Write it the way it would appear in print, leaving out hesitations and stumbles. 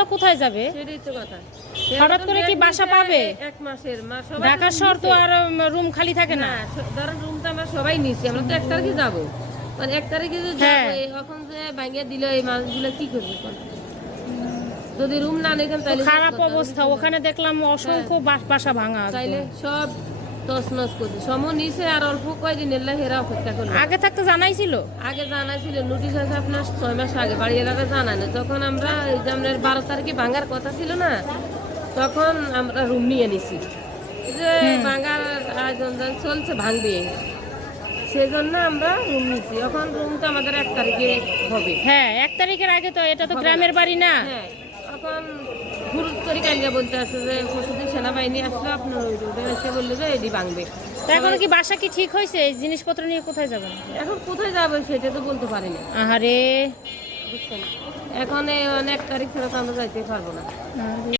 মানুষগুলো কোথায় যাবে? সেটাই তো কথা। হঠাৎ করে কি বাসা পাবে? এক মাসের সবাই ঢাকা শহর তো আর রুম খালি থাকে না। ধরেন রুম তো আমরা সবাই নিচ্ছি, আমরা তো 1 তারিখে যাবো, মানে 1 তারিখে যে যাবো, এখন যে ভাঙিয়ে দিল এই মানুষগুলো কি করবে? যদি রুম না নেন তাহলে খারাপ অবস্থা। ওখানে দেখলাম অসংখ্য বাসা ভাঙা, তাইলে সব তছনছ করছে। সময় নিচে আর অল্প কয়দিন এলে হেরা অপেক্ষা করলো। আগে থাকতে জানাইছিল? আগে জানাইছিল, নোটিশ আছে আপনার 6 মাস আগে, বাড়ি এলাকা জানানো। তখন আমরা এই যে আপনার 12 তারিখে ভাঙার কথা ছিল না, তখন আমরা রুম নিয়ে নিছি, যে ভাঙার আয়োজন চলছে, ভাঙবে, সেজন্য আমরা রুম নিছি। এখন রুম তো আমাদের 1 তারিখে হবে। হ্যাঁ, 1 তারিখের আগে তো, এটা তো গ্রামের বাড়ি না। হ্যাঁ, এখন হুরুত করে কালিয়া বলতে আছে যে পরশুদিন সেনাবাহিনী আসলে আপনার ওই রোডে এসে বললো যে এটি ভাঙবে। তা এখন কি বাসা কি ঠিক হয়েছে? এই জিনিসপত্র নিয়ে কোথায় যাবেন? এখন কোথায় যাবে সেটা তো বলতে পারি না, আহারে, বুঝছেন? এখন এই 1 তারিখ ছাড়া তো আমরা যাইতে পারবো না।